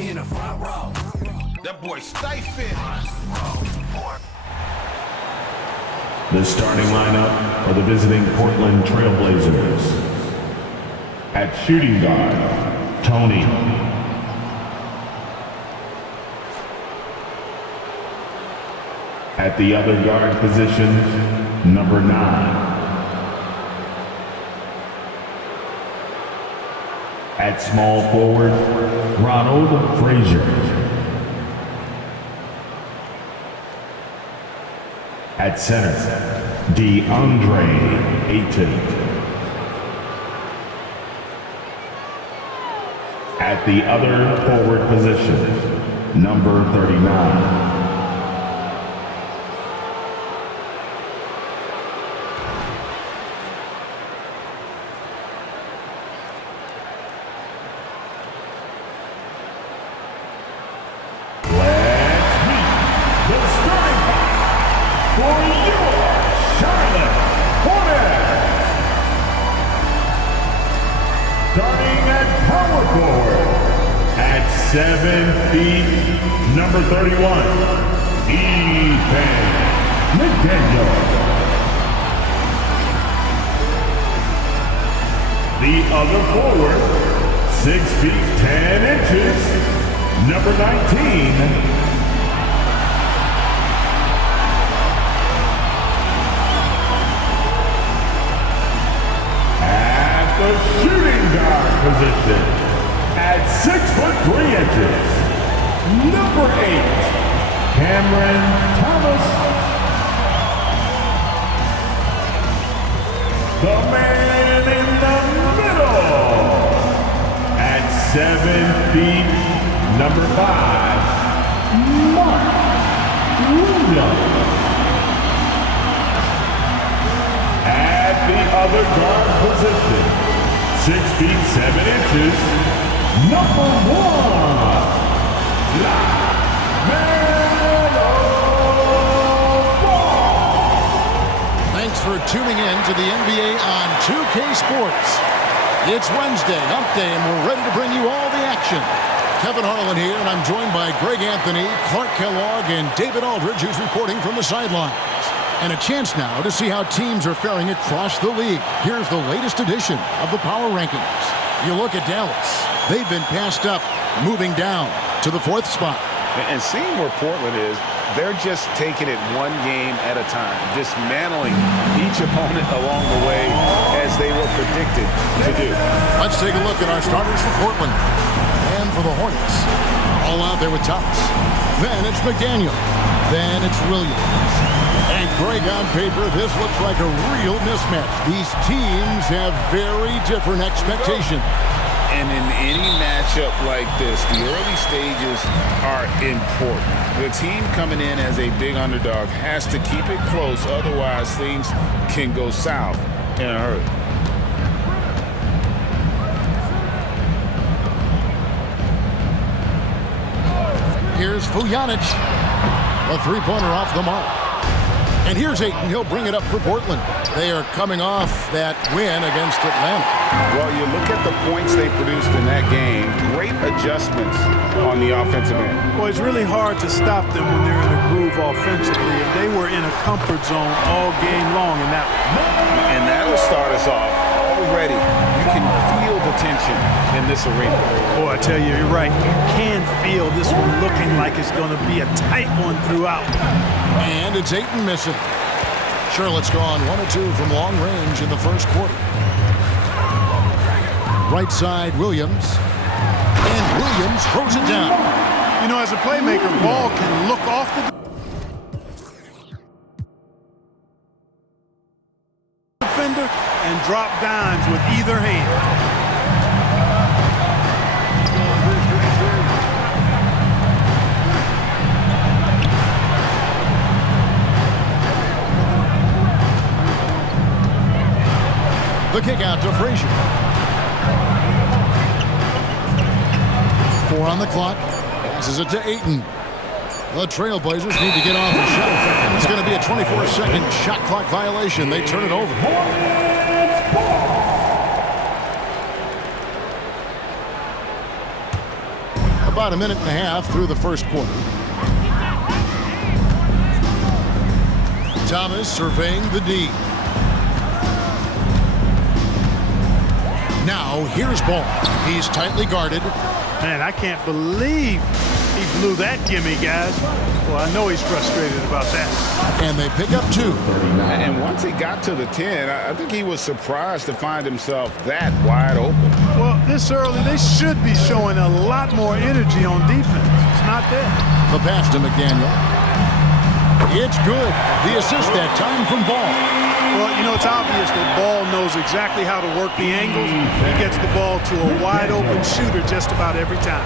me in the front row. That boy stifling. The starting lineup for the visiting Portland Trailblazers. At shooting guard, Tony. At the other guard position, number 9. At small forward, Ronald Frazier. At center, DeAndre Ayton. At the other forward position, number 39. Starting at power forward, at 7 feet, number 31, Ethan McDaniel. The other forward, 6 feet 10 inches, number 19, the shooting guard position at 6'3" number 8, Cameron Thomas. The man in the middle at 7 feet, number 5, Mark Williams. At the other guard position, 6 feet 7 inches, number 1, LaMelo Ball. Thanks for tuning in to the NBA on 2K Sports. It's Wednesday, hump day, and we're ready to bring you all the action. Kevin Harlan here, and I'm joined by Greg Anthony, Clark Kellogg, and David Aldridge, who's reporting from the sidelines. And a chance now to see how teams are faring across the league. Here's the latest edition of the Power Rankings. You look at Dallas. They've been passed up, moving down to the 4th spot. And seeing where Portland is, they're just taking it one game at a time, dismantling each opponent along the way as they were predicted to do. Let's take a look at our starters for Portland. And for the Hornets, all out there with Thomas. Then it's McDaniel. Then it's Williams. And Greg, on paper, this looks like a real mismatch. These teams have very different expectations. And in any matchup like this, the early stages are important. The team coming in as a big underdog has to keep it close, otherwise things can go south in a hurry. Here's Vujanic. A three-pointer off the mark. And here's Ayton. He'll bring it up for Portland. They are coming off that win against Atlanta. Well, you look at the points they produced in that game. Great adjustments on the offensive end. Well, it's really hard to stop them when they're in a groove offensively. And they were in a comfort zone all game long in that one. And that'll start us off already. You can feel the tension in this arena. Boy, I tell you, you're right. You can feel this one looking like it's going to be a tight one throughout. And it's Ayton missing. Charlotte's gone 1 of 2 from long range in the first quarter. Right side, Williams. And Williams throws it down. You know, as a playmaker, Ball can look off the defender and drop dimes with either hand. The kick out to Frazier. 4 on the clock. Passes it to Ayton. The Trailblazers need to get off a shot. It's going to be a 24-second shot clock violation. They turn it over. About a minute and a half through the first quarter. Thomas surveying the D. Now here's ball. He's tightly guarded. Man, I can't believe he blew that gimme, guys. Well, I know he's frustrated about that. And they pick up 2. And once he got to the 10, I think he was surprised to find himself that wide open. Well, this early, they should be showing a lot more energy on defense. It's not there. The pass to McDaniel. It's good. The assist that time from Ball. Well, you know, it's obvious that Ball knows exactly how to work the angles. He gets the ball to a wide-open shooter just about every time.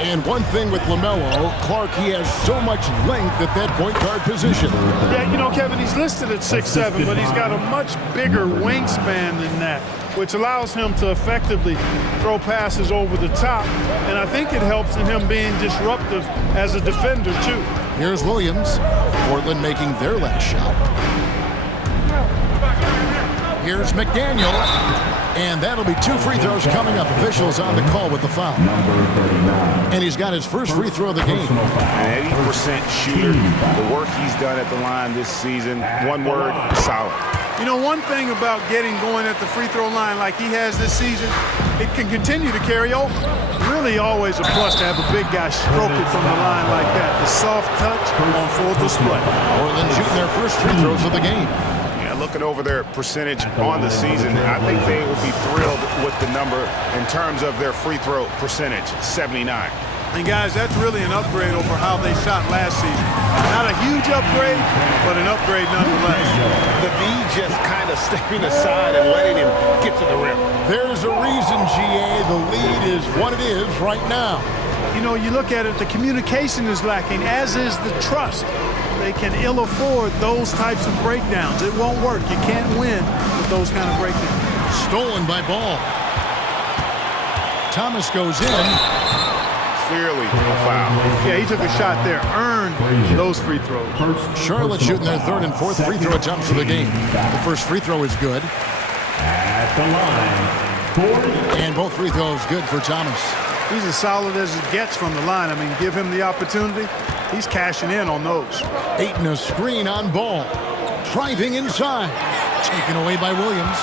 And one thing with LaMelo, Clark, he has so much length at that point guard position. Yeah, you know, Kevin, he's listed at 6'7", but he's got a much bigger wingspan than that, which allows him to effectively throw passes over the top. And I think it helps in him being disruptive as a defender, too. Here's Williams. Portland making their last shot. Here's McDaniel. And that'll be 2 free throws coming up. Officials on the call with the foul. And he's got his first free throw of the game. An 80% shooter. The work he's done at the line this season, one word, solid. You know, one thing about getting going at the free throw line like he has this season, it can continue to carry over. Really always a plus to have a big guy stroke it from the line like that. The soft touch on full display. Portland shooting their first free throws of the game. Looking over their percentage on the season, I think they will be thrilled with the number in terms of their free throw percentage, 79. And guys, that's really an upgrade over how they shot last season. Not a huge upgrade, but an upgrade nonetheless. The D just kind of stepping aside and letting him get to the rim. There's a reason, GA, the lead is what it is right now. You know, you look at it, the communication is lacking, as is the trust. They can ill afford those types of breakdowns. It won't work. You can't win with those kind of breakdowns. Stolen by Ball. Thomas goes in. Clearly a foul. Yeah, he took a shot there. Earned those free throws. Charlotte shooting their 3rd and 4th free throw attempts of the game. The first free throw is good. At the line, and both free throws good for Thomas. He's as solid as it gets from the line. I mean, give him the opportunity. He's cashing in on those. Aiton a screen on Ball. Driving inside. Taken away by Williams.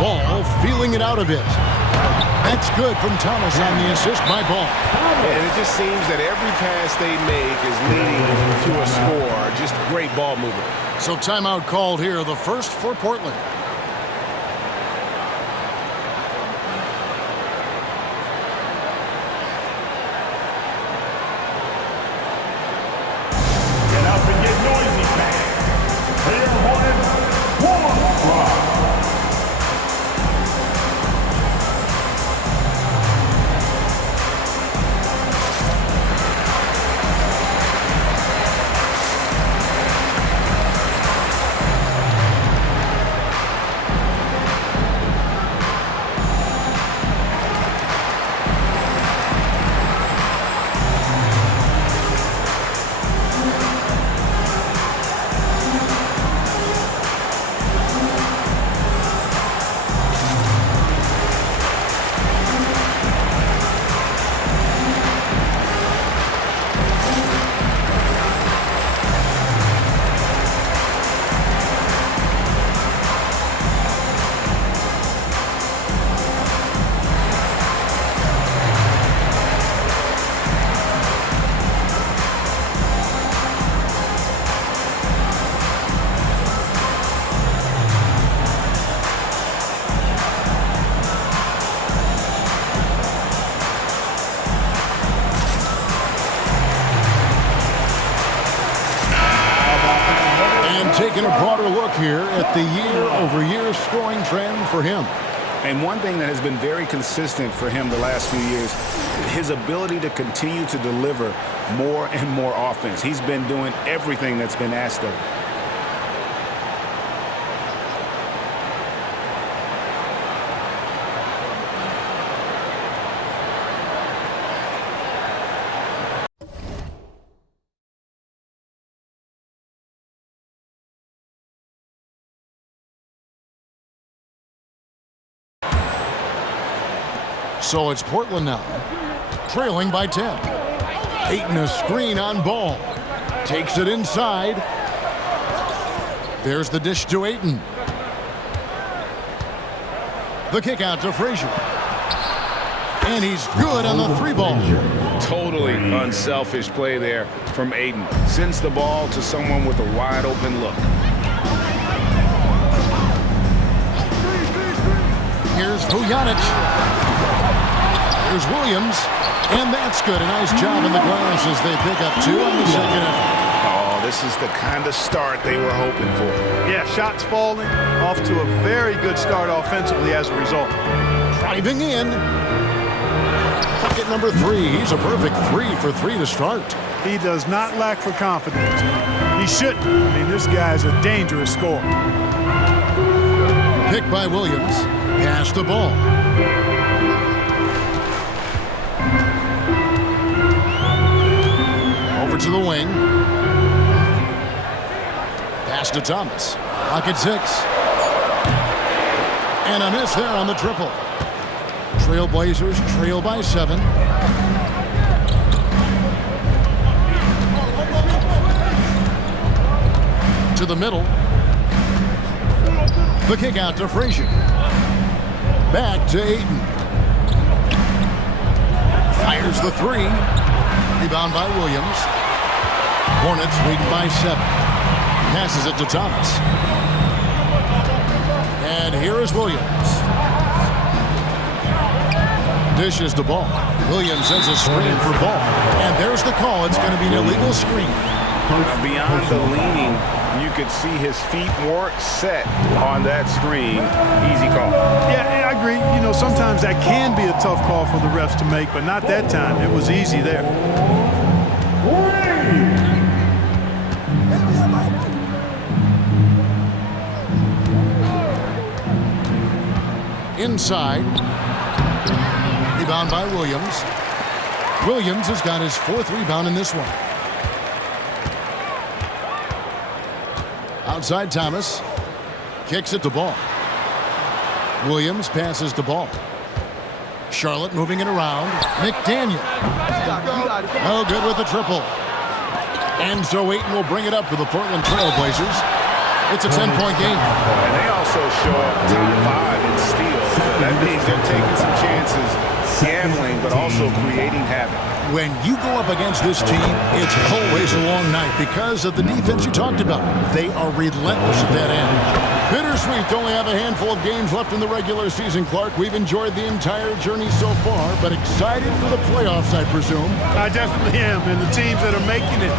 Ball feeling it out a bit. That's good from Thomas on the assist by Ball. And it just seems that every pass they make is leading to a score. Just great ball movement. So timeout called here, the first for Portland. Taking a broader look here at the year-over-year scoring trend for him. And one thing that has been very consistent for him the last few years, his ability to continue to deliver more and more offense. He's been doing everything that's been asked of him. So it's Portland now, trailing by 10. Ayton a screen on Ball. Takes it inside. There's the dish to Ayton. The kick out to Frazier. And he's good on the three ball. Totally unselfish play there from Ayton. Sends the ball to someone with a wide open look. Here's Vujanic. Here's Williams. And that's good. A nice job in the glass as they pick up 2 on the second effort. Oh, this is the kind of start they were hoping for. Yeah, shots falling, off to a very good start offensively as a result. Driving in. Bucket number 3. He's a perfect 3 for 3 to start. He does not lack for confidence. He shouldn't. I mean, this guy's a dangerous scorer. Picked by Williams. Pass the ball. Over to the wing. Pass to Thomas. Pocket 6. And a miss there on the triple. Trailblazers trail by 7. To the middle. The kick out to Frazier. Back to Ayton. Fires the 3. Rebound by Williams. Hornets leading by 7. Passes it to Thomas. And here is Williams. Dishes the ball. Williams sends a screen for Ball. And there's the call. It's going to be an illegal screen. Beyond the leaning, you could see his feet weren't set on that screen. Easy call. Yeah, I agree. You know, sometimes that can be a tough call for the refs to make, but not that time. It was easy there. Inside. Rebound by Williams. Williams has got his 4th rebound in this one. Outside Thomas. Kicks it to Ball. Williams passes to Ball. Charlotte moving it around. McDaniel. No good with the triple. And so Ayton will bring it up for the Portland Trailblazers. It's a 10-point game. And they also show up top 5 in steals. So that means they're taking some chances, gambling, but also creating havoc. When you go up against this team, it's always a long night because of the defense you talked about. They are relentless at that end. Bittersweet to only have a handful of games left in the regular season, Clark. We've enjoyed the entire journey so far, but excited for the playoffs, I presume. I definitely am, and the teams that are making it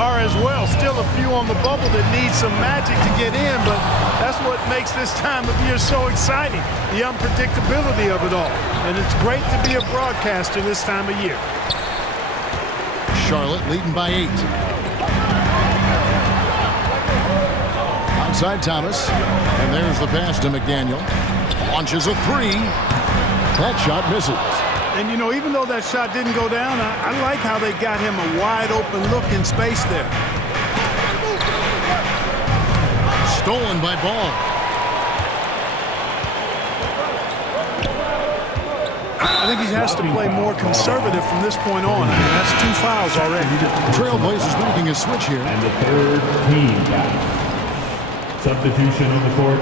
are as well. Still a few on the bubble that need some magic to get in, but that's what makes this time of year so exciting, the unpredictability of it all. And it's great to be a broadcaster this time of year. Charlotte leading by 8. Outside Thomas. And there's the pass to McDaniel. Launches a 3. That shot misses. And, you know, even though that shot didn't go down, I like how they got him a wide open look in space there. Stolen by Ball. I think he has to play more conservative from this point on. I mean, that's 2 fouls already. Trailblazers making a switch here. And the 3rd team foul. Substitution on the court.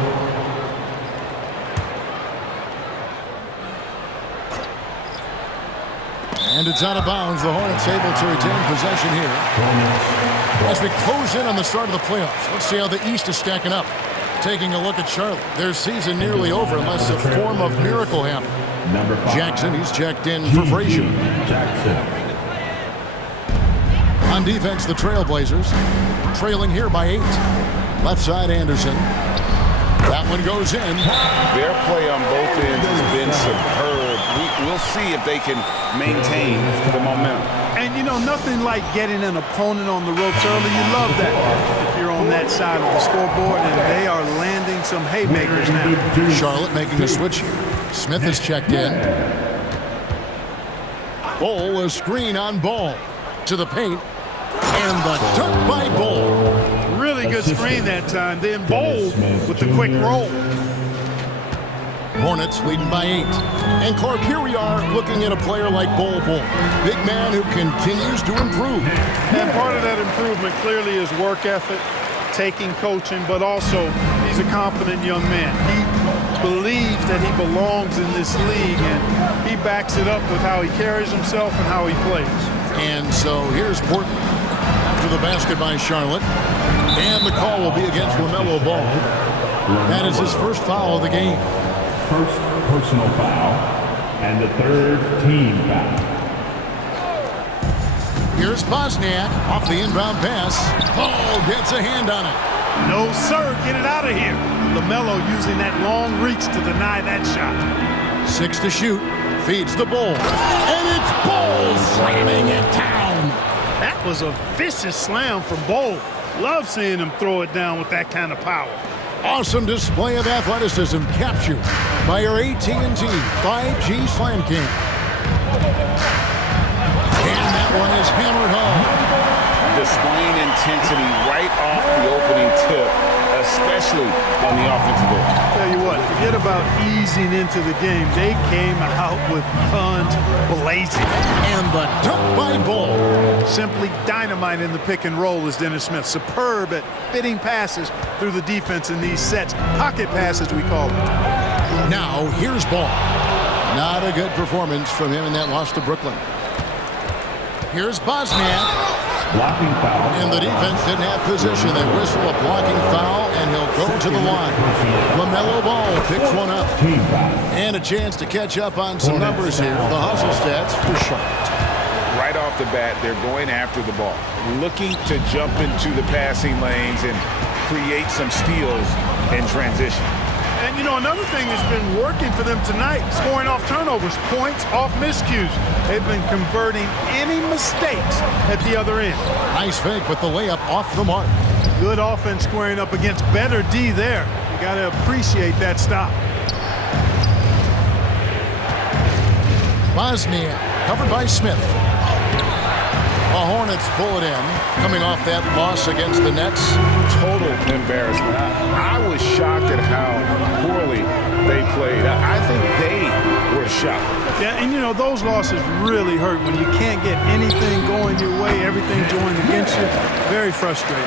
And it's out of bounds. The Hornets able to retain possession here. As we close in on the start of the playoffs, let's see how the East is stacking up. Taking a look at Charlotte. Their season nearly over unless a form of miracle happens. Jackson, he's checked in for Frazier. On defense, the Trailblazers trailing here by 8. Left side, Anderson. That one goes in. Their play on both ends has been superb. We'll see if they can maintain the momentum. And, you know, nothing like getting an opponent on the ropes early. You love that if you're on that side of the scoreboard, and they are landing some haymakers now. Charlotte making a switch here. Smith is checked in. Ball, a screen on Ball. To the paint. And the dunk by Ball. Really good screen that time. Then Ball with the quick roll. Hornets leading by 8. And Clark, here we are looking at a player like Bol Bol. Big man who continues to improve. And part of that improvement clearly is work ethic, taking coaching, but also he's a confident young man. He believes that he belongs in this league, and he backs it up with how he carries himself and how he plays. And so here's Portland after the basket by Charlotte. And the call will be against LaMelo Ball. That is his first foul of the game. First personal foul and the third team foul. Here's Bosniak off the inbound pass. Ball gets a hand on it. No, sir. Get it out of here. LaMelo using that long reach to deny that shot. 6 to shoot. Feeds the Bull. And it's Bull slamming it down. That was a vicious slam from Bol. Love seeing him throw it down with that kind of power. Awesome display of athleticism captured by your AT&T 5G Slam King. And that one is hammered home. Displaying intensity right off the opening tip, especially on the offensive end. Tell you what, forget about easing into the game. They came out with guns blazing. And the dunk by Bull. Simply dynamite in the pick and roll is Dennis Smith. Superb at fitting passes through the defense in these sets. Pocket passes, we call them. Now, here's Ball. Not a good performance from him in that loss to Brooklyn. Here's Bosniak. Blocking foul. And the defense didn't have position. They whistle a blocking foul, and he'll go to the line. LaMelo Ball picks one up. Team foul. And a chance to catch up on some numbers here. The hustle stats for Charlotte. Right off the bat, they're going after the ball, looking to jump into the passing lanes and create some steals in transition. And, you know, another thing that's been working for them tonight, scoring off turnovers, points off miscues. They've been converting any mistakes at the other end. Nice fake, but the layup off the mark. Good offense squaring up against better D there. You got to appreciate that stop. Bosniak covered by Smith. The Hornets pull it in, coming off that loss against the Nets. Total embarrassment. I was shocked at how poorly they played. I think they were shocked. Yeah, and you know, those losses really hurt when you can't get anything going your way, everything going against you. Very frustrating.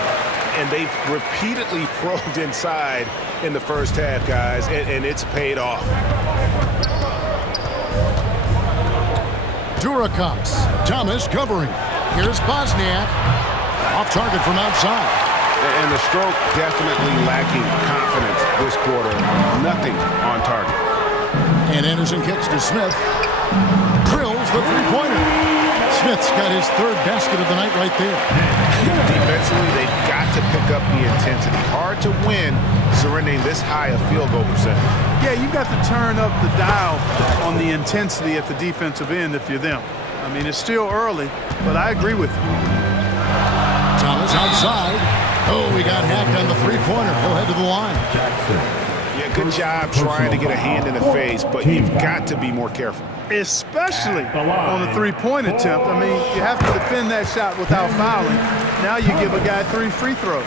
And they've repeatedly probed inside in the first half, guys, and it's paid off. Duracox. Thomas covering. Here's Bosniak. Off target from outside. And the stroke definitely lacking confidence this quarter. Nothing on target. And Anderson kicks to Smith. Drills the three-pointer. Smith's got his third basket of the night right there. Defensively, they've got to pick up the intensity. Hard to win surrendering this high a field goal percentage. Yeah, you've got to turn up the dial on the intensity at the defensive end if you're them. I mean, it's still early, but I agree with you. Thomas outside. Oh, he got hacked on the three-pointer. He'll head to the line. Yeah, good job trying to get a hand in the face, but you've got to be more careful. Especially on the three-point attempt. I mean, you have to defend that shot without fouling. Now you give a guy 3 free throws.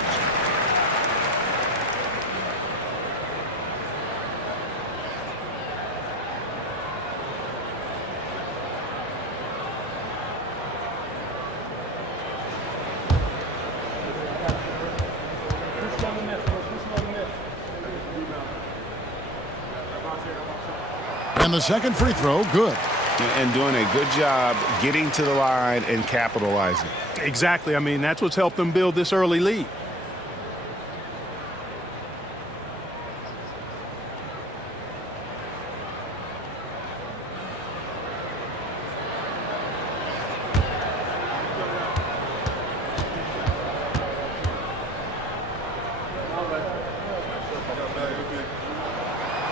And the second free throw, good. And doing a good job getting to the line and capitalizing. Exactly. I mean, that's what's helped them build this early lead.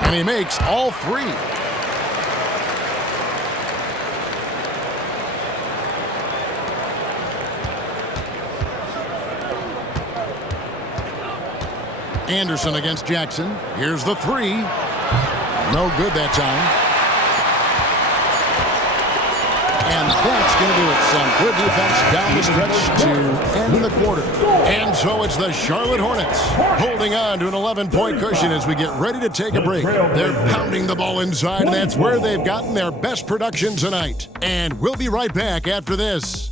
And he makes all 3. Anderson against Jackson. Here's the 3. No good that time. And that's going to do it. Some good defense down the stretch to end the quarter. And so it's the Charlotte Hornets holding on to an 11-point cushion as we get ready to take a break. They're pounding the ball inside, and that's where they've gotten their best production tonight. And we'll be right back after this.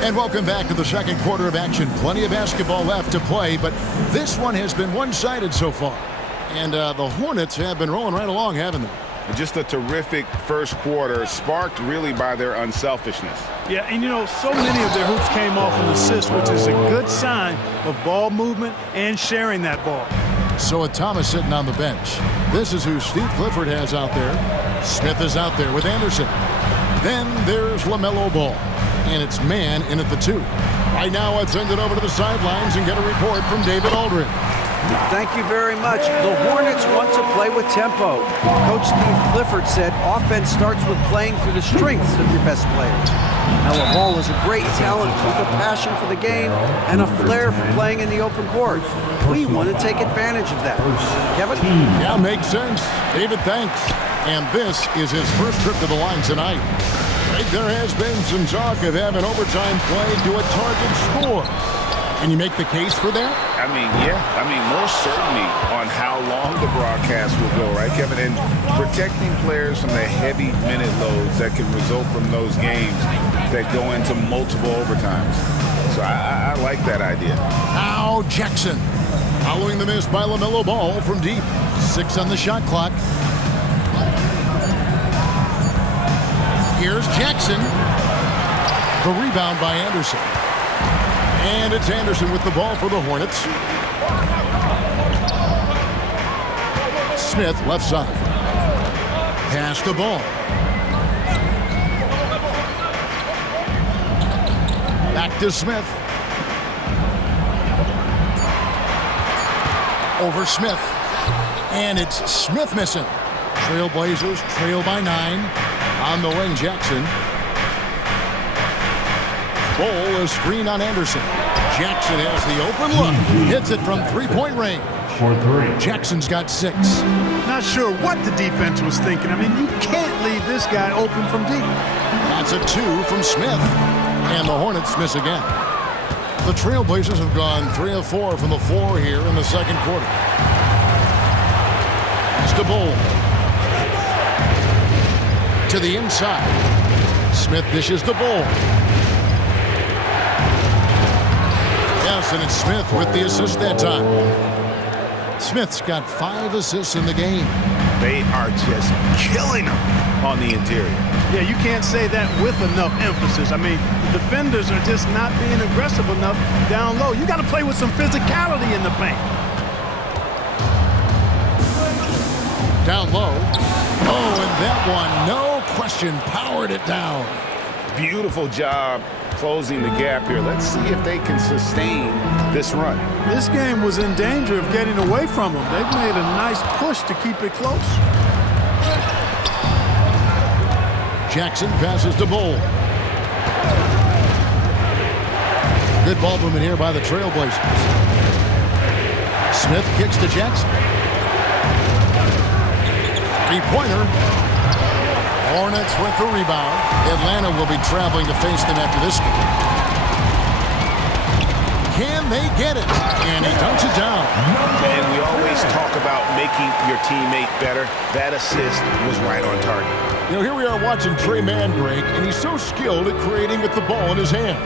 And welcome back to the second quarter of action. Plenty of basketball left to play, but this one has been one-sided so far. And the Hornets have been rolling right along, haven't they? Just a terrific first quarter, sparked really by their unselfishness. Yeah, and you know, so many of their hoops came off an assist, which is a good sign of ball movement and sharing that ball. So with Thomas sitting on the bench, this is who Steve Clifford has out there. Smith is out there with Anderson. Then there's LaMelo Ball. And it's man in at the 2. Right now, let's send it over to the sidelines and get a report from David Aldridge. Thank you very much. The Hornets want to play with tempo. Coach Steve Clifford said offense starts with playing through the strengths of your best players. LaMelo Ball is a great talent with a passion for the game and a flair for playing in the open court. We want to take advantage of that. Kevin? Yeah, makes sense. David, thanks. And this is his first trip to the line tonight. There has been some talk of having overtime played to a target score. Can you make the case for that? I mean, yeah. I mean, more certainty on how long the broadcast will go, right, Kevin? And protecting players from the heavy minute loads that can result from those games that go into multiple overtimes. So I like that idea. Now Jackson, following the miss by LaMelo Ball from deep. 6 on the shot clock. Here's Jackson. The rebound by Anderson. And it's Anderson with the ball for the Hornets. Smith left side. Pass the ball. Back to Smith. Over Smith. And it's Smith missing. Trailblazers trail by 9. On the wing, Jackson. Ball is screen on Anderson. Jackson has the open look. Hits it from three-point range. For 3. Jackson's got 6. Not sure what the defense was thinking. I mean, you can't leave this guy open from deep. That's a 2 from Smith. And the Hornets miss again. The Trailblazers have gone 3 of 4 from the floor here in the second quarter. Pass to Ball. To the inside. Smith dishes the ball. Yes, and it's Smith with the assist that time. Smith's got 5 assists in the game. They are just killing them on the interior. Yeah, you can't say that with enough emphasis. I mean, the defenders are just not being aggressive enough down low. You got to play with some physicality in the paint. Down low. Oh, and that one, no question, powered it down. Beautiful job closing the gap here. Let's see if they can sustain this run. This game was in danger of getting away from them. They've made a nice push to keep it close. Jackson passes to Ball. Good ball movement here by the Trailblazers. Smith kicks to Jackson. Three-pointer. Hornets with the rebound. Atlanta will be traveling to face them after this game. Can they get it? And he dunks it down. And we always talk about making your teammate better. That assist was right on target. You know, here we are watching Trey Mann, Greg, and he's so skilled at creating with the ball in his hands.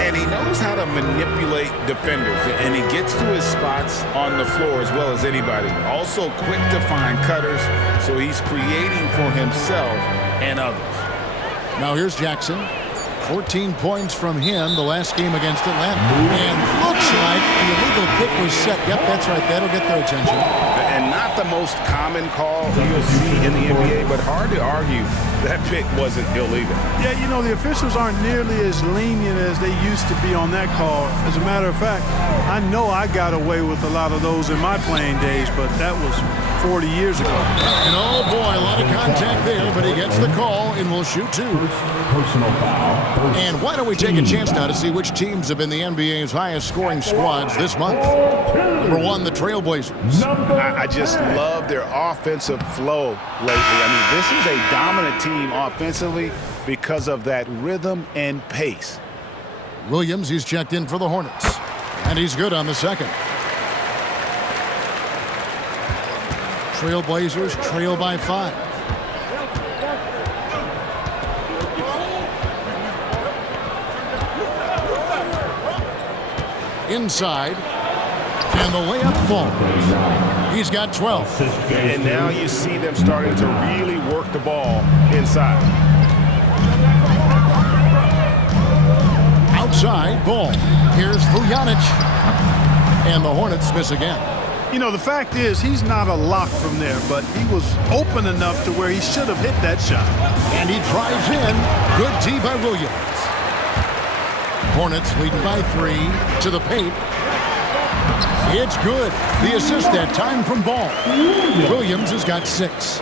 And he knows how to manipulate defenders, and he gets to his spots on the floor as well as anybody. Also quick to find cutters, so he's creating for himself and others. Now here's Jackson. 14 points from him the last game against Atlanta. And looks like the illegal kick was set. Yep, that's right. That'll get their attention. And not the most common call you'll see in the NBA, but hard to argue that pick wasn't illegal. Yeah, you know, the officials aren't nearly as lenient as they used to be on that call. As a matter of fact, I know I got away with a lot of those in my playing days, but that was 40 years ago. And oh boy, a lot of contact there, but he gets the call and will shoot two. Personal foul. And why don't we take a chance now to see which teams have been the NBA's highest scoring squads this month. Number one, the Trailblazers. I just love their offensive flow lately. I mean, this is a dominant team offensively because of that rhythm and pace. Williams, he's checked in for the Hornets. And he's good on the second. Trailblazers trail by 5. Inside. And the layup falls. He's got 12. And now you see them starting to really work the ball inside. Outside, ball. Here's Vujanic. And the Hornets miss again. You know, the fact is he's not a lock from there, but he was open enough to where he should have hit that shot. And he drives in. Good D by Williams. Hornets leading by 3 to the paint. It's good. The assist that time from Ball. Williams has got 6.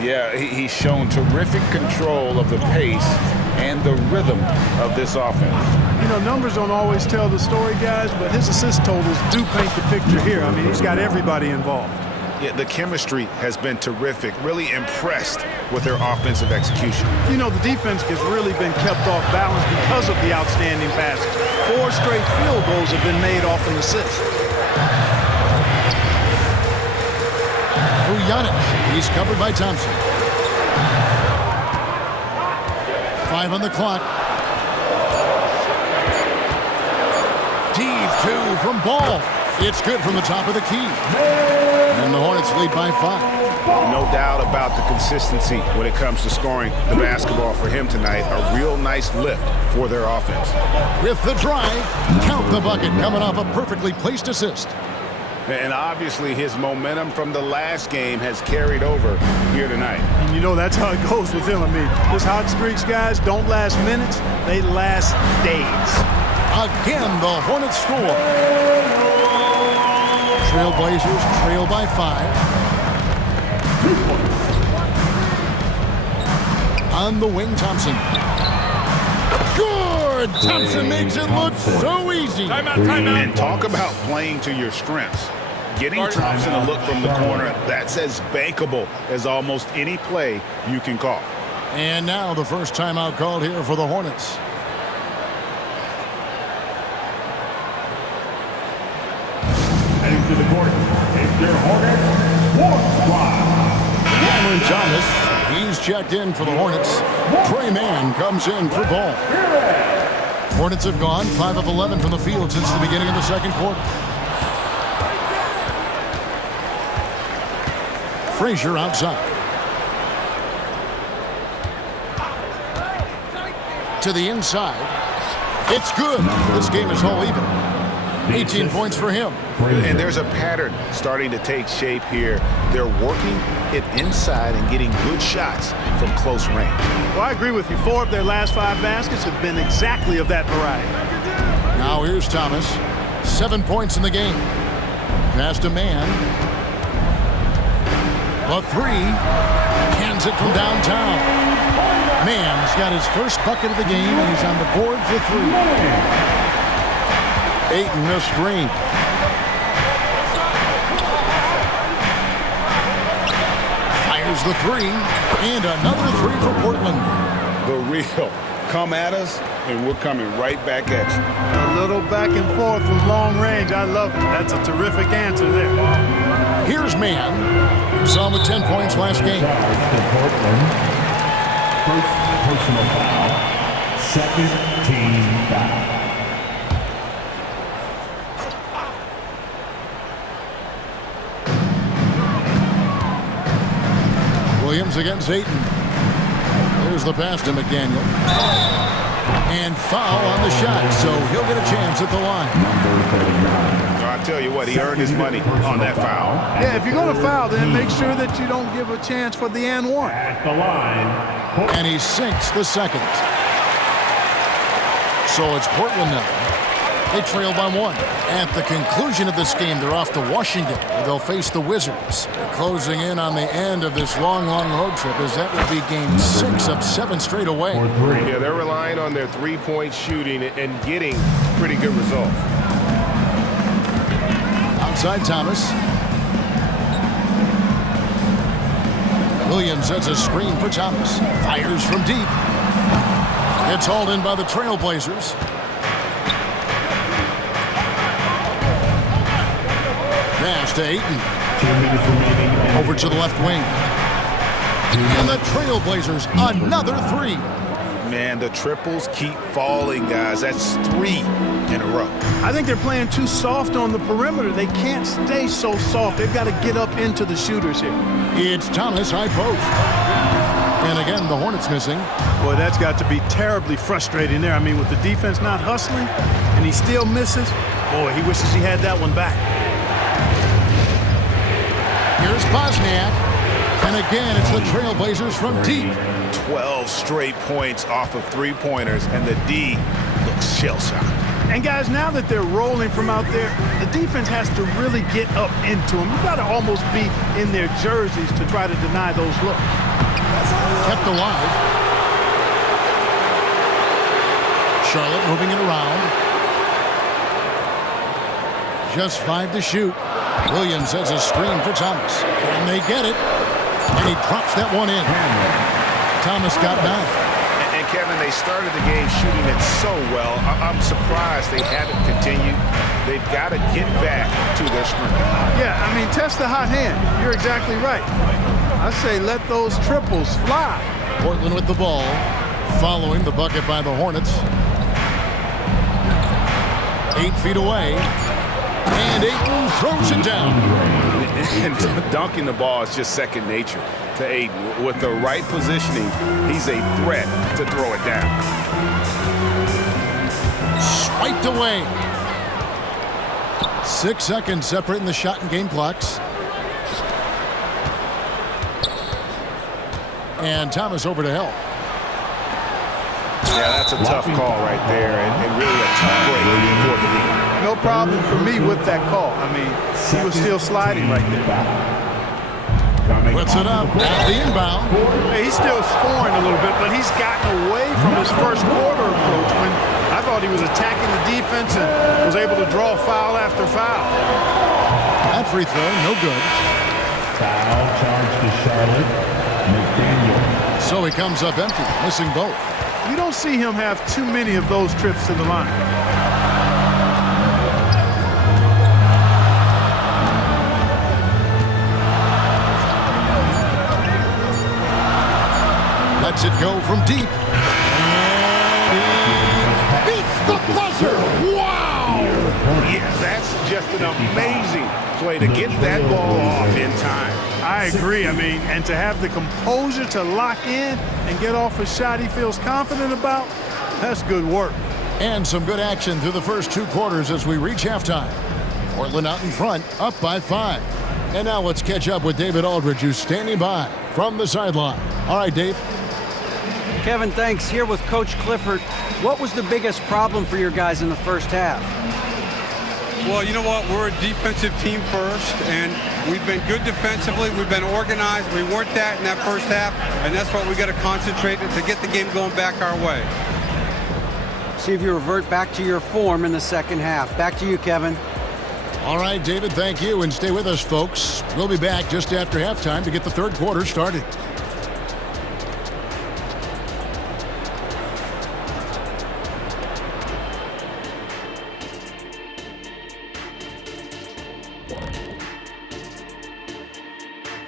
Yeah, he's shown terrific control of the pace and the rhythm of this offense. You know, numbers don't always tell the story, guys, but his assist totals do paint the picture here. I mean, he's got everybody involved. Yeah, the chemistry has been terrific. Really impressed with their offensive execution. You know, the defense has really been kept off balance because of the outstanding passes. 4 straight field goals have been made off an assist. Vujanic, he's covered by Thompson. 5 on the clock. Deep 2 from Ball. It's good from the top of the key. And the Hornets lead by 5. No doubt about the consistency when it comes to scoring the basketball for him tonight. A real nice lift for their offense. With the drive, count the bucket coming off a perfectly placed assist. And obviously his momentum from the last game has carried over here tonight. And you know, that's how it goes with him. I mean, his hot streaks, guys, don't last minutes. They last days. Again, the Hornets score. Trailblazers trail by 5. On the wing, Thompson. Good! Thompson makes it look so easy. And talk about playing to your strengths. Getting Thompson a look from the corner, that's as bankable as almost any play you can call. And now the first timeout called here for the Hornets. Heading to the court, it's your Hornets Sports Squad. Cameron Thomas, he's checked in for the Hornets. Trey Mann comes in for Ball. Hornets have gone 5 of 11 from the field since the beginning of the second quarter. Frazier outside. To the inside. It's good. This game is all even. 18 points for him. And there's a pattern starting to take shape here. They're working it inside and getting good shots from close range. Well, I agree with you. 4 of their last 5 baskets have been exactly of that variety. Now here's Thomas. 7 points in the game. Pass to Mann. A 3. Cans it from downtown. Mann's got his first bucket of the game, and he's on the board for 3. Ayton a screen. Fires the 3. And another 3 for Portland. The real come at us, and we're coming right back at you. A little back and forth from long range. I love it. That's a terrific answer there. Here's Mann. Saw him with 10 points last game. First personal foul. Second team foul. Williams against Ayton. There's the pass to McDaniel. And foul on the shot, so he'll get a chance at the line. I'll tell you what, he earned his money on that foul. Yeah, if you're going to foul, then make sure that you don't give a chance for the and one. At the line. And he sinks the second. So it's Portland now. They trail by 1. At the conclusion of this game, they're off to Washington, where they'll face the Wizards. They're closing in on the end of this long, long road trip, as that would be game 6 of 7 straight away. Yeah, they're relying on their three-point shooting and getting pretty good results. Outside Thomas. Williams sets a screen for Thomas. Fires from deep. It's hauled in by the Trailblazers. Pass to Ayton. Over to the left wing. And the Trailblazers, another 3. Man, the triples keep falling, guys. That's 3 in a row. I think they're playing too soft on the perimeter. They can't stay so soft. They've got to get up into the shooters here. It's Thomas, high post. And again, the Hornets missing. Boy, that's got to be terribly frustrating there. I mean, with the defense not hustling and he still misses, boy, he wishes he had that one back. Here's Bosniak. And again, it's the Trailblazers from deep. 12 straight points off of 3-pointers, and the D looks shell-shocked. And guys, now that they're rolling from out there, the defense has to really get up into them. You've got to almost be in their jerseys to try to deny those looks. Kept alive. Charlotte moving it around. Just 5 to shoot. Williams has a screen for Thomas. And they get it. And he drops that one in. Thomas got 9. And Kevin, they started the game shooting it so well. I'm surprised they haven't continued. They've got to get back to their strength. Yeah, I mean, test the hot hand. You're exactly right. I say let those triples fly. Portland with the ball, following the bucket by the Hornets. 8 feet away. And Ayton throws it down. And dunking the ball is just second nature to Ayton. With the right positioning, he's a threat to throw it down. Swiped away. 6 seconds separating the shot and game clocks. And Thomas over to help. Yeah, that's a tough call right there, and really a tough break for the league. No problem for me with that call. I mean, he was still sliding right there. Puts it up at the inbound. Hey, he's still scoring a little bit, but he's gotten away from his first quarter approach when I thought he was attacking the defense and was able to draw foul after foul. That free throw, no good. Foul charge to Charlotte. McDaniel. So he comes up empty, missing both. You don't see him have too many of those trips to the line. Lets it go from deep. And he beats the buzzer. Wow! Yeah, that's just an amazing play to get that ball off in time. I agree. I mean, and to have the composure to lock in and get off a shot he feels confident about, that's good work. And some good action through the first 2 quarters as we reach halftime. Portland out in front, up by 5. And now let's catch up with David Aldridge, who's standing by from the sideline. All right, Dave. Kevin, thanks. Here with Coach Clifford. What was the biggest problem for your guys in the first half? Well, you know what? We're a defensive team first, and we've been good defensively. We've been organized. We weren't that in that first half, and that's what we got to concentrate on to get the game going back our way. See if you revert back to your form in the second half. Back to you, Kevin. All right, David, thank you. And stay with us, folks. We'll be back just after halftime to get the third quarter started.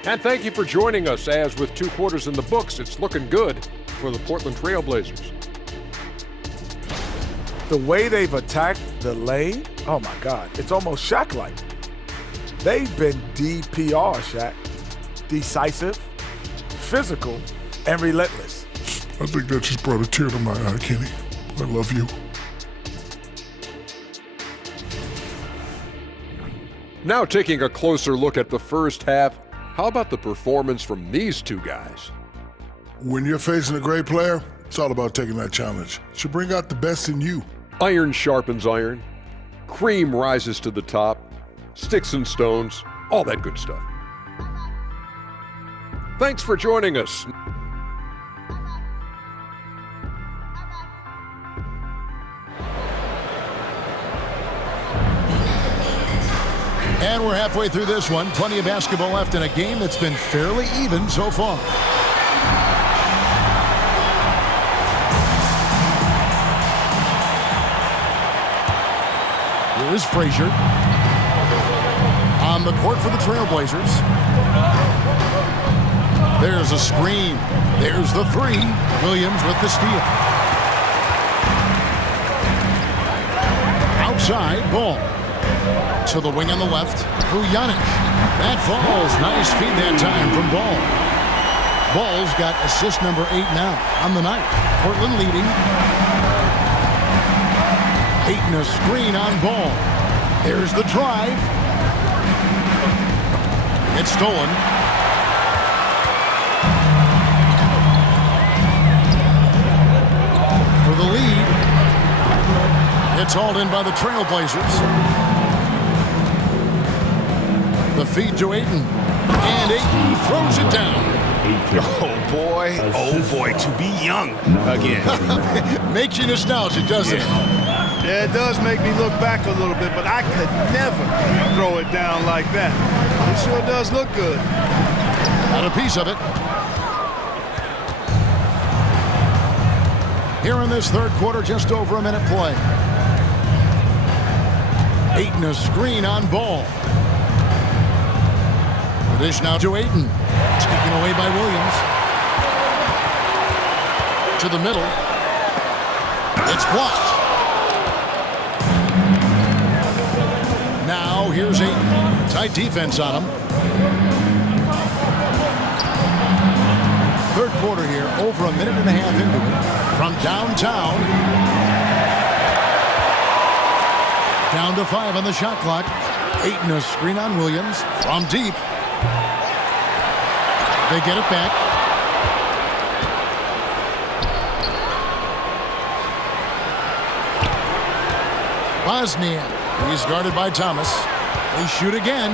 And thank you for joining us, as with 2 quarters in the books, it's looking good for the Portland Trailblazers. The way they've attacked the lane, oh my God, it's almost Shaq-like. They've been DPR, Shaq. Decisive, physical, and relentless. I think that just brought a tear to my eye, Kenny. I love you. Now taking a closer look at the first half, how about the performance from these 2 guys? When you're facing a great player, it's all about taking that challenge. It should bring out the best in you. Iron sharpens iron. cream rises to the top, sticks and stones, all that good stuff. Thanks for joining us. And we're halfway through this one. Plenty of basketball left in a game that's been fairly even so far. Here's Frazier on the court for the Trailblazers. There's a screen. There's the three. Williams with the steal. Outside, Ball. To the wing on the left, Vujanic. That falls. Nice feed that time from Ball. Ball's got assist number 8 now on the night. Portland leading. Ayton a screen on Ball. There's the drive. It's stolen. For the lead. It's hauled in by the Trailblazers. The feed to Ayton. And Ayton throws it down. Oh boy, to be young again. Makes you nostalgic, doesn't it? Yeah, it does make me look back a little bit, but I could never throw it down like that. It sure does look good. Got a piece of it. Here in this third quarter, just over a minute play. Ayton a screen on Ball. The dish now to Ayton. Taken away by Williams. To the middle. It's blocked. Now here's Ayton. Tight defense on him. Third quarter here, over a minute and a half into it. From downtown. Down to 5 on the shot clock. Ayton a screen on Williams. From deep. They get it back. Bosnian. He's guarded by Thomas. They shoot again.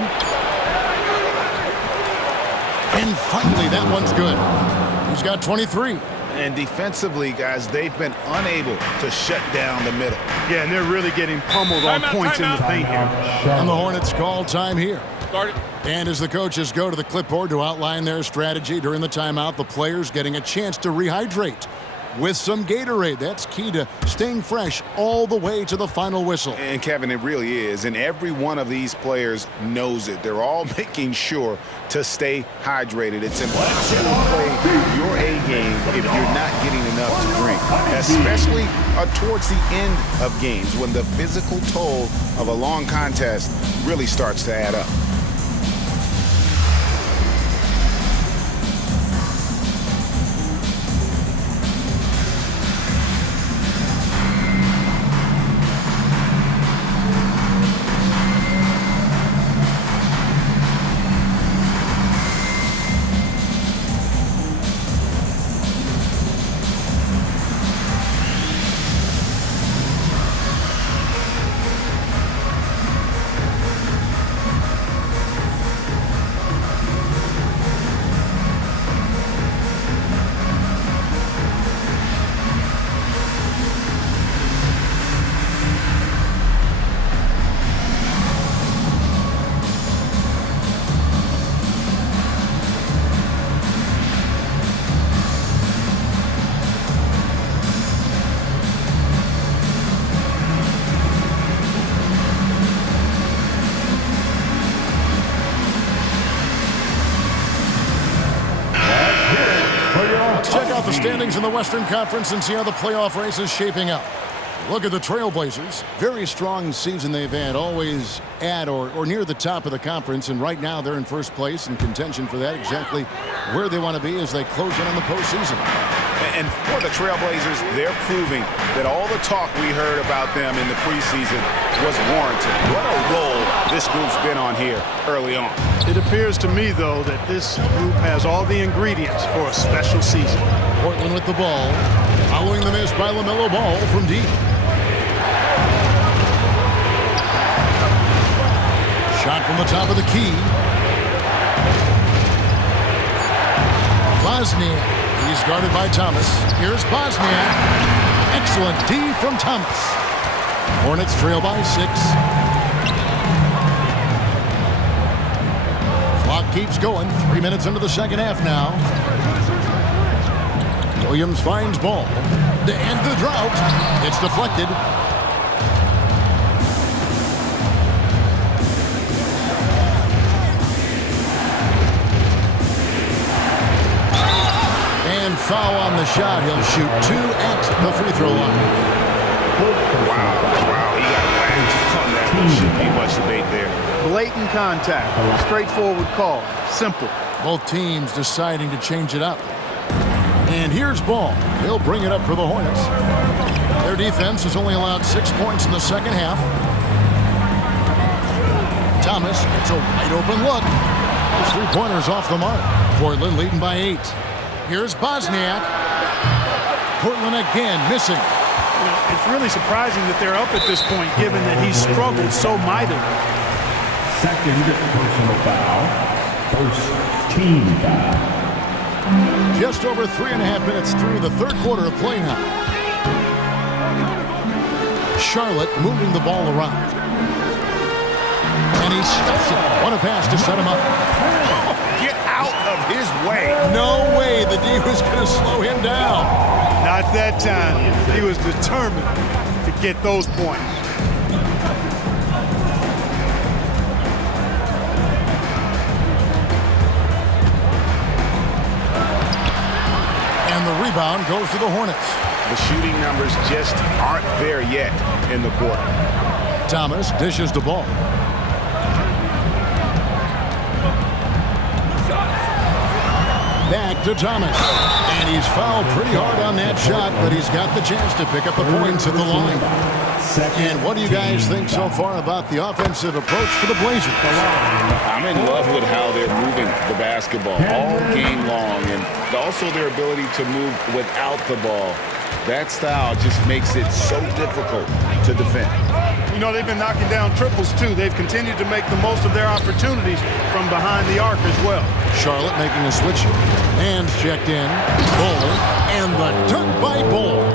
And finally, that one's good. He's got 23. And defensively, guys, they've been unable to shut down the middle. Yeah, and they're really getting pummeled on points in the paint here. And the Hornets call time here. Start it. And as the coaches go to the clipboard to outline their strategy during the timeout, the players getting a chance to rehydrate with some Gatorade. That's key to staying fresh all the way to the final whistle. And Kevin, it really is. And every one of these players knows it. They're all making sure to stay hydrated. It's impossible to play your A game if you're not getting enough to drink, especially towards the end of games when the physical toll of a long contest really starts to add up. The standings in the Western Conference and see how the playoff race is shaping up. Look at the Trailblazers. Very strong season they've had, always at or near the top of the conference, and right now they're in first place in contention for that, exactly where they want to be as they close in on the postseason. And for the Trailblazers, they're proving that all the talk we heard about them in the preseason was warranted. What a role this group's been on here early on. It appears to me, though, that this group has all the ingredients for a special season. Portland with the ball, following the miss by LaMelo Ball from deep. Shot from the top of the key. Bosniak. He's guarded by Thomas. Here's Bosniak. Excellent D from Thomas. Hornets trail by 6. Clock keeps going. 3 minutes into the second half now. Williams finds ball. To end the drought. It's deflected. And foul on the shot. He'll shoot 2 at the free throw line. Wow, he got whacked on that. There shouldn't be much debate there. Blatant contact. Straightforward call. Simple. Both teams deciding to change it up. And here's Ball. He'll bring it up for the Hornets. Their defense has only allowed 6 points in the second half. Thomas, it's a wide open look. Those 3-pointers off the mark. Portland leading by 8. Here's Bosniak. Portland again missing. It's really surprising that they're up at this point, given that he struggled so mightily. Second personal foul. First team foul. Just over 3.5 minutes through the third quarter of play now. Charlotte moving the ball around. And he stuffs it. What a pass to set him up. Get out of his way. No way the D was going to slow him down. Not that time. He was determined to get those points. And the rebound goes to the Hornets. The shooting numbers just aren't there yet in the quarter. Thomas dishes the ball. Back to Thomas. And he's fouled pretty hard on that shot, but he's got the chance to pick up the points at the line. And what do you guys think so far about the offensive approach for the Blazers? I'm in love with how they're moving the basketball all game long, and also their ability to move without the ball. That style just makes it so difficult to defend. You know, they've been knocking down triples, too. They've continued to make the most of their opportunities from behind the arc as well. Charlotte making a switch here. Hands checked in. Bull. And the dunk by Bull.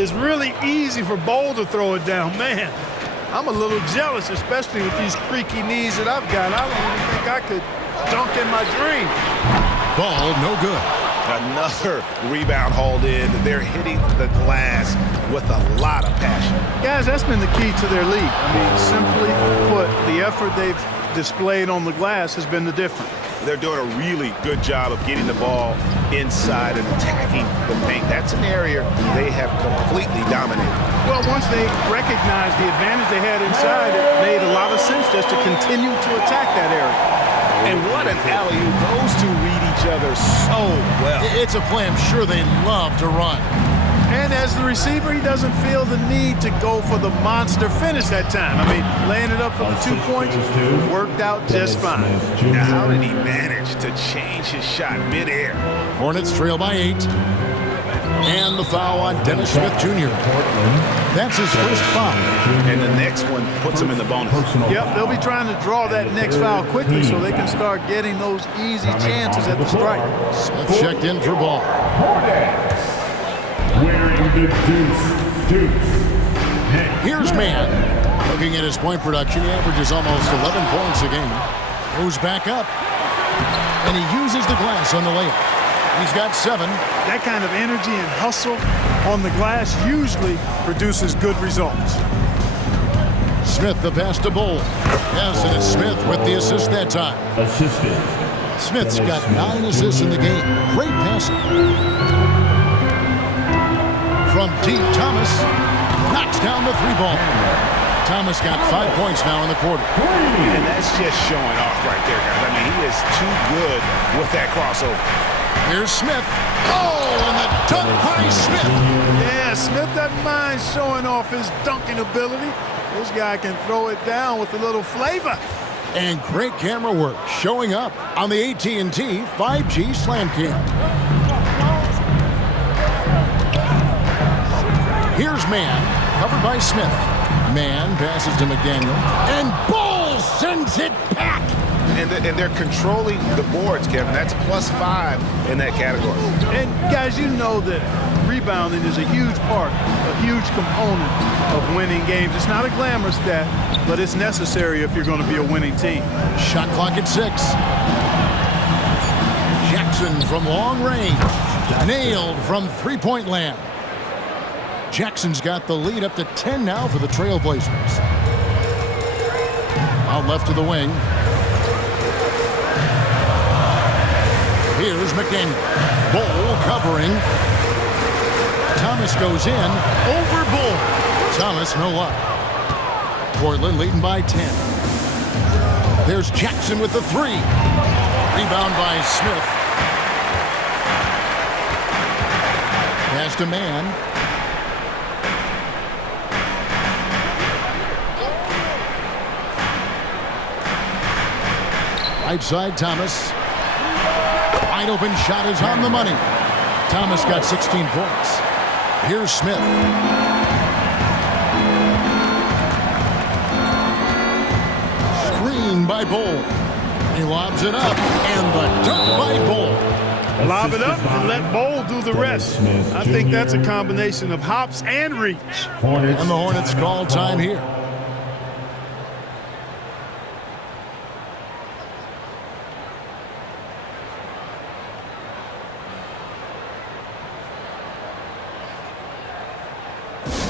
It's really easy for Bull to throw it down. Man, I'm a little jealous, especially with these creaky knees that I've got. I don't even think I could dunk in my dreams. Ball no good. Another rebound hauled in. They're hitting the glass with a lot of passion. Guys, that's been the key to their lead. I mean, simply put, the effort they've displayed on the glass has been the difference. They're doing a really good job of getting the ball inside and attacking the paint. That's an area they have completely dominated. Well, once they recognized the advantage they had inside, it made a lot of sense just to continue to attack that area. And what an alley-oop. Those two read each other so well. It's a play I'm sure they love to run. And as the receiver, he doesn't feel the need to go for the monster finish that time. I mean, laying it up for the 2 points worked out just fine. Now, how did he manage to change his shot midair? Hornets trail by 8. And the foul on Dennis Smith Jr. That's his first foul. And the next one puts him in the bonus. Yep, they'll be trying to draw that next foul quickly so they can start getting those easy chances at the strike. Smith checked in for Ball. Wearing the deuce. Here's Mann. Looking at his point production, he averages almost 11 points a game. Goes back up. And he uses the glass on the layup. He's got 7. That kind of energy and hustle on the glass usually produces good results. Smith the pass to Bull. Yes, and it's Smith with the assist that time. Assisted. Smith's got 9 assists in the game. Great passing. From deep, Thomas knocks down the 3-ball. Thomas got 5 points now in the quarter. And that's just showing off right there, guys. I mean, he is too good with that crossover. Here's Smith. Oh, and the dunk by Smith. Yeah, Smith doesn't mind showing off his dunking ability. This guy can throw it down with a little flavor. And great camera work showing up on the AT&T 5G Slam Cam. Here's Mann, covered by Smith. Mann passes to McDaniel. And Bull sends runs it back. And they're controlling the boards, Kevin. That's +5 in that category. And guys, you know that rebounding is a huge part, a huge component of winning games. It's not a glamour stat, but it's necessary if you're going to be a winning team. Shot clock at 6. Jackson from long range. Nailed from three-point land. Jackson's got the lead up to 10 now for the Trailblazers. Out left to the wing. Here's McDaniel. Bull covering. Thomas goes in. Over Bull. Thomas, no luck. Portland leading by 10. There's Jackson with the 3. Rebound by Smith. Pass to Man. Right side, Thomas. Wide open shot is on the money. Thomas got 16 points. Here's Smith. Screen by Bull. He lobs it up, and the dunk by Bull. Lob it up and let Bull do the rest. I think that's a combination of hops and reach. And the Hornets call time here.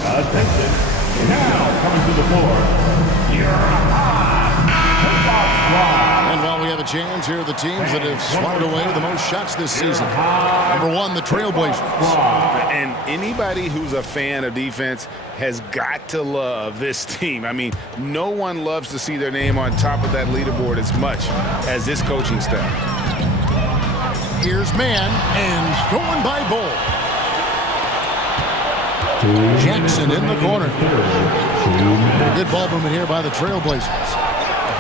Attention. Now coming to the floor, your hot tip-off squad. And while we have a chance, here are the teams that have swatted away the most shots this season. Number 1, the Trailblazers. And anybody who's a fan of defense has got to love this team. I mean, no one loves to see their name on top of that leaderboard as much as this coaching staff. Here's Man, and stolen by Bull. Jackson in the corner. Good ball movement here by the Trailblazers.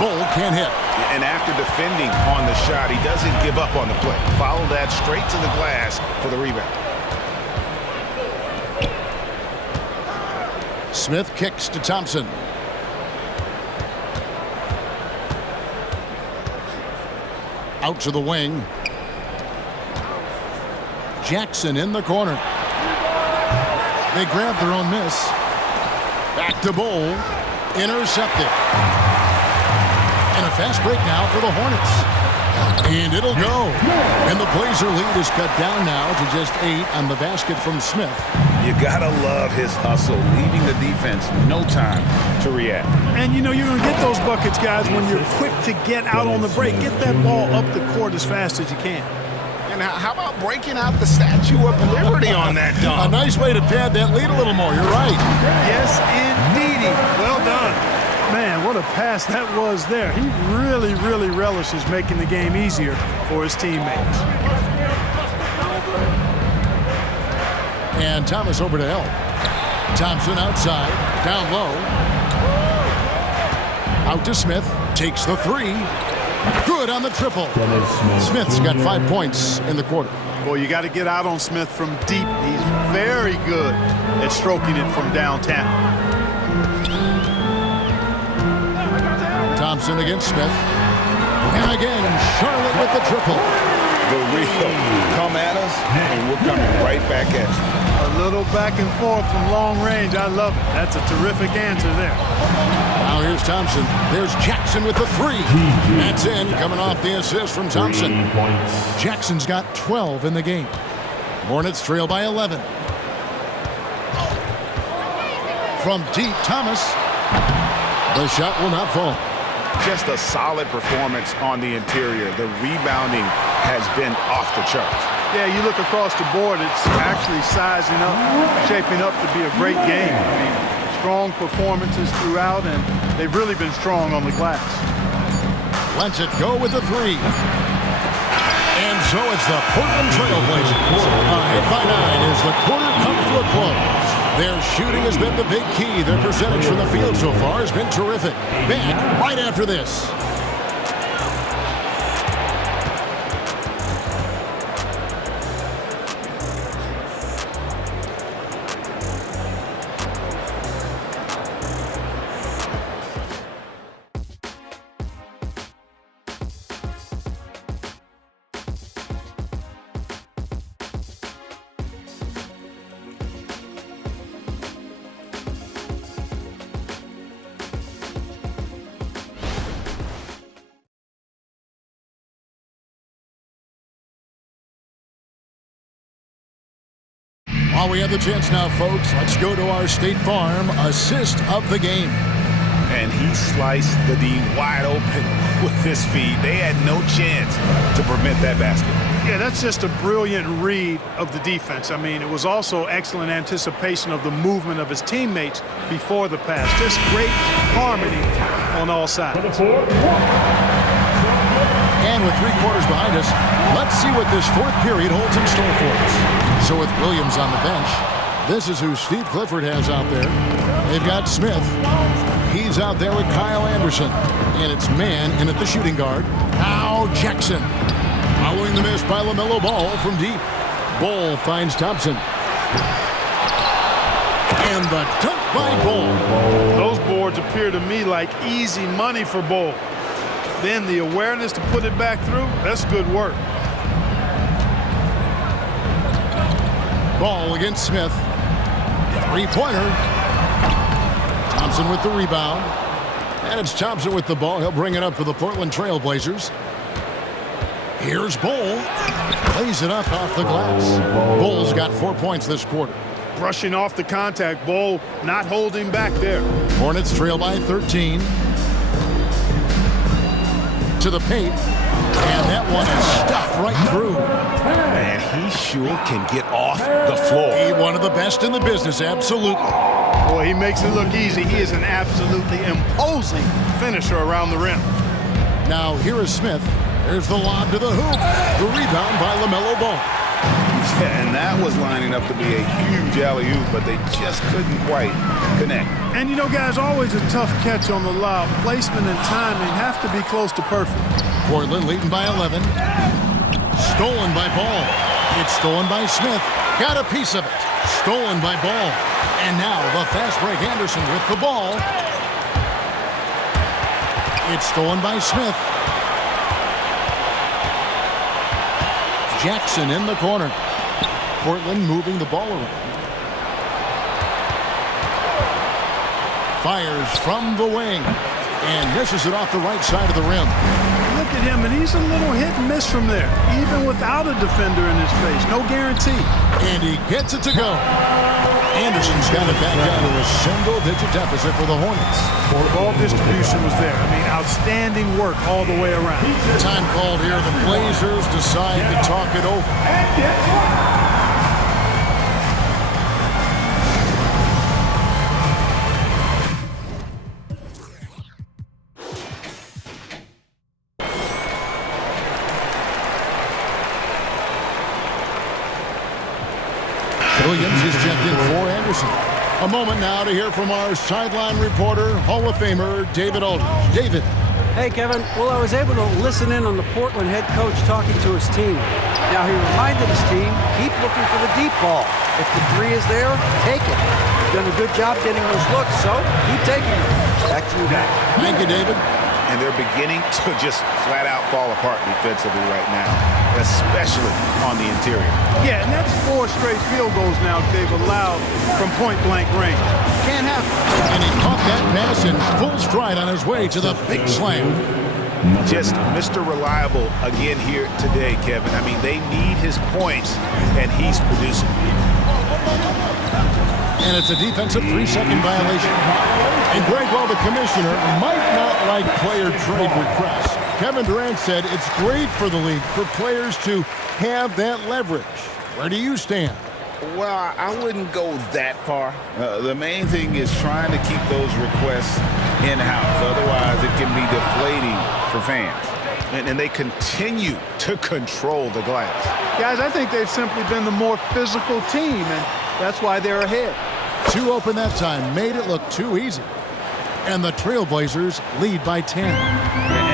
Bull can't hit. And after defending on the shot, he doesn't give up on the play. Follow that straight to the glass for the rebound. Smith kicks to Thompson. Out to the wing. Jackson in the corner. They grab their own miss. Back to Bull. Intercepted. And a fast break now for the Hornets. And it'll go. And the Blazer lead is cut down now to just 8 on the basket from Smith. You gotta love his hustle, leaving the defense no time to react. And you know you're going to get those buckets, guys, when you're quick to get out on the break. Get that ball up the court as fast as you can. And how about breaking out the Statue of Liberty on that dunk? A nice way to pad that lead a little more. You're right. Yes, indeedy. Well done. Man, what a pass that was there. He really, really relishes making the game easier for his teammates. And Thomas over to help. Thompson outside, down low. Out to Smith, takes the 3. Good on the triple. Smith's got 5 points in the quarter. Boy, you got to get out on Smith from deep. He's very good at stroking it from downtown. Thompson against Smith. And again, Charlotte with the triple. The real come at us, and we're coming right back at you. A little back and forth from long range. I love it. That's a terrific answer there. Now here's Thompson. There's Jackson with the 3. That's in, coming off the assist from Thompson. Jackson's got 12 in the game. Hornets trail by 11. From deep, Thomas. The shot will not fall. Just a solid performance on the interior. The rebounding has been off the charts. Yeah, you look across the board, it's actually sizing up, shaping up to be a great game. I mean, strong performances throughout, and they've really been strong on the glass. Lets it go with the 3. And so it's the Portland Trailblazers. Ahead by 9 as the quarter comes to a close. Their shooting has been the big key. Their percentage from the field so far has been terrific. Back right after this. While we have the chance now, folks, let's go to our State Farm assist of the game. And he sliced the D wide open with his feet. They had no chance to prevent that basket. Yeah, that's just a brilliant read of the defense. I mean, it was also excellent anticipation of the movement of his teammates before the pass. Just great harmony on all sides. And with 3 quarters behind us, let's see what this 4th period holds in store for us. So with Williams on the bench, this is who Steve Clifford has out there. They've got Smith. He's out there with Kyle Anderson. And it's man in at the shooting guard. Now Jackson. Following the miss by LaMelo Ball from deep. Ball finds Thompson. And the dunk by Ball. Those boards appear to me like easy money for Ball. Then the awareness to put it back through, that's good work. Ball against Smith. 3-pointer. Thompson with the rebound. And it's Thompson with the ball. He'll bring it up for the Portland Trail Blazers. Here's Ball. Plays it up off the glass. Bull's got 4 points this quarter. Brushing off the contact. Ball not holding back there. Hornets trail by 13. To the paint. And that one is stuffed right through. Man, he sure can get off the floor. He one of the best in the business, absolutely. Boy, he makes it look easy. He is an absolutely imposing finisher around the rim. Now, here is Smith. There's the lob to the hoop. The rebound by LaMelo Ball. Yeah, and that was lining up to be a huge alley-oop, but they just couldn't quite connect. And, you know, guys, always a tough catch on the lob. Placement and timing have to be close to perfect. Portland leading by 11. Stolen by Ball. It's stolen by Smith. Got a piece of it. Stolen by Ball. And now the fast break Anderson with the ball. It's stolen by Smith. Jackson in the corner. Portland moving the ball around. Fires from the wing. And misses it off the right side of the rim. Look at him, and he's a little hit and miss from there, even without a defender in his face. No guarantee. And he gets it to go. Anderson's got it back down to a single-digit deficit for the Hornets. Ball distribution was there. I mean, outstanding work all the way around. Time called here. The Blazers decide to talk it over. Williams is checked in for Anderson. A moment now to hear from our sideline reporter, Hall of Famer David Aldridge. David. Hey, Kevin. Well, I was able to listen in on the Portland head coach talking to his team. Now, he reminded his team, keep looking for the deep ball. If the 3 is there, take it. You've done a good job getting those looks, so keep taking them. Back to you guys. Thank you, David. And they're beginning to just flat out fall apart defensively right now, especially on the interior. Yeah, and that's 4 straight field goals now they've allowed from point-blank range. Can't happen. And he caught that pass in full stride on his way to the big slam. Just Mr. Reliable again here today, Kevin. I mean, they need his points, and he's producing. And it's a defensive 3-second violation. And Greg, while the commissioner might not like player trade requests, Kevin Durant said it's great for the league for players to have that leverage. Where do you stand? Well, I wouldn't go that far. The main thing is trying to keep those requests in-house. Otherwise, it can be deflating for fans. And they continue to control the glass. Guys, I think they've simply been the more physical team, and that's why they're ahead. 2 open that time, made it look too easy. And the Trailblazers lead by 10.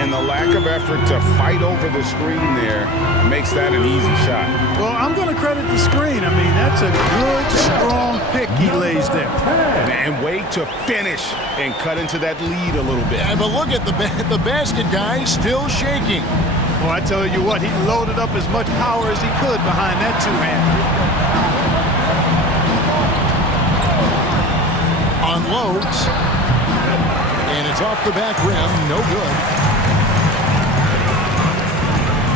And the lack of effort to fight over the screen there makes that an easy shot. Well, I'm going to credit the screen. I mean, that's a good, strong pick he lays there. And wait to finish and cut into that lead a little bit. Yeah, but look at the basket guy still shaking. Well, I tell you what, he loaded up as much power as he could behind that 2-hander. Unloads. And it's off the back rim. No good.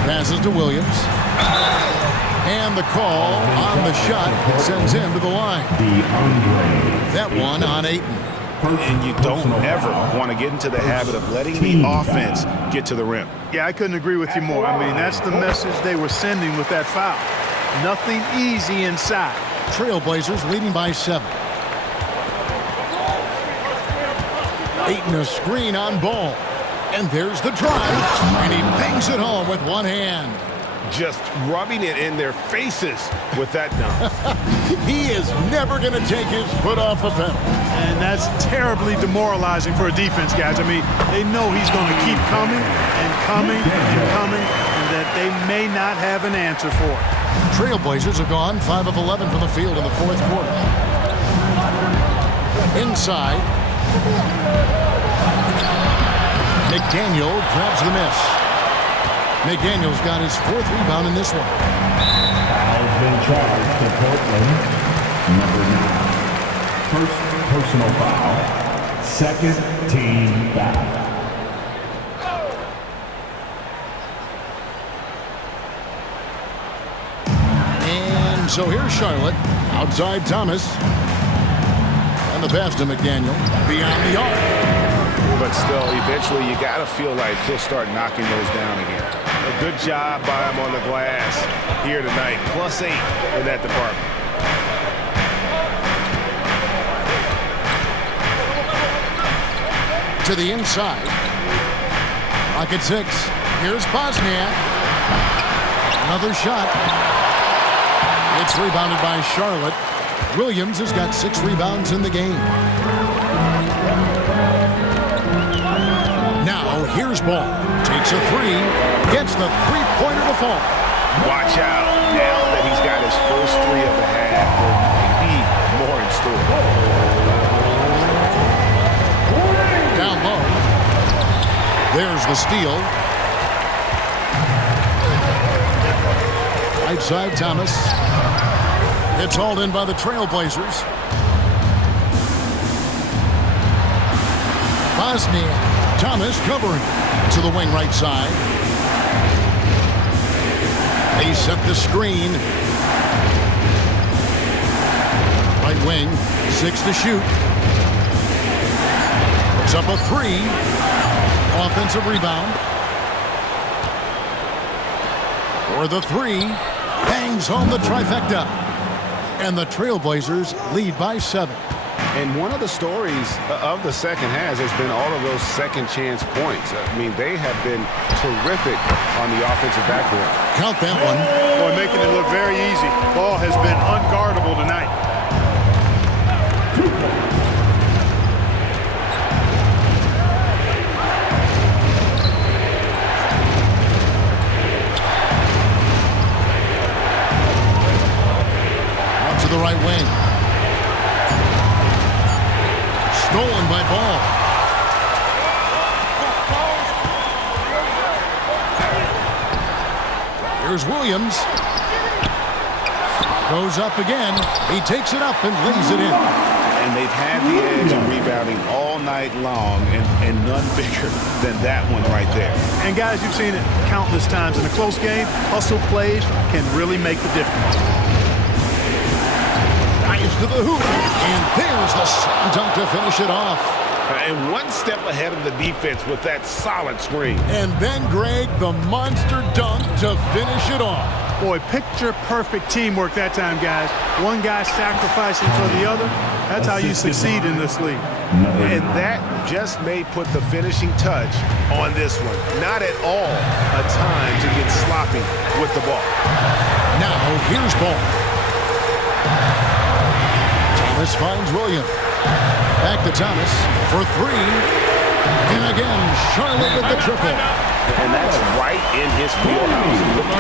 Passes to Williams. And the call on the shot sends him to the line. That one on Ayton. And you don't ever want to get into the habit of letting the offense get to the rim. Yeah, I couldn't agree with you more. I mean, that's the message they were sending with that foul. Nothing easy inside. Trailblazers leading by 7. Ayton a screen on Ball. And there's the drive. And he bangs it home with one hand. Just rubbing it in their faces with that dunk. He is never going to take his foot off the pedal. And that's terribly demoralizing for a defense, guys. I mean, they know he's going to keep coming and coming and coming, and that they may not have an answer for it. Trailblazers have gone 5 of 11 from the field in the fourth quarter. Inside. McDaniel grabs the miss. McDaniel's got his 4th rebound in this one. Foul's been charged to Portland. Number 9. First personal foul. Second team foul. And so here's Charlotte. Outside Thomas. And the pass to McDaniel. Beyond the arc. But still, eventually you got to feel like he'll start knocking those down again. A good job by him on the glass here tonight. +8 in that department. To the inside. Rocket 6. Here's Bosniak. Another shot. It's rebounded by Charlotte. Williams has got 6 rebounds in the game. Now here's Ball. Takes a 3. Gets the three-pointer to fall. Watch out. Now that he's got his first 3 of the half, there might be more in store. Down low. There's the steal. Right side, Thomas. It's hauled in by the Trailblazers. Bosniak. Thomas covering to the wing right side. They set the screen. Right wing, 6 to shoot. Puts up a 3. Offensive rebound. For the 3. Bangs home the trifecta. And the Trailblazers lead by 7. And one of the stories of the second half has been all of those second chance points. I mean, they have been terrific on the offensive backboard. Count that one. Boy, making it look very easy. Ball has been unguardable tonight. Out to the right wing. Stolen by Ball. Here's Williams. Goes up again. He takes it up and lays it in. And they've had the edge in rebounding all night long, and none bigger than that one right there. And guys, you've seen it countless times in a close game. Hustle plays can really make the difference. To the hoop, and there's the slam dunk to finish it off. And one step ahead of the defense with that solid screen. And then, Greg, the monster dunk to finish it off. Boy, picture perfect teamwork that time, guys. One guy sacrificing for the other. That's how you succeed in this league. And that just may put the finishing touch on this one. Not at all a time to get sloppy with the ball. Now, here's Ball. Thomas finds Williams. Back to Thomas for 3. And again, Charlotte with the triple. And that's right in his wheelhouse.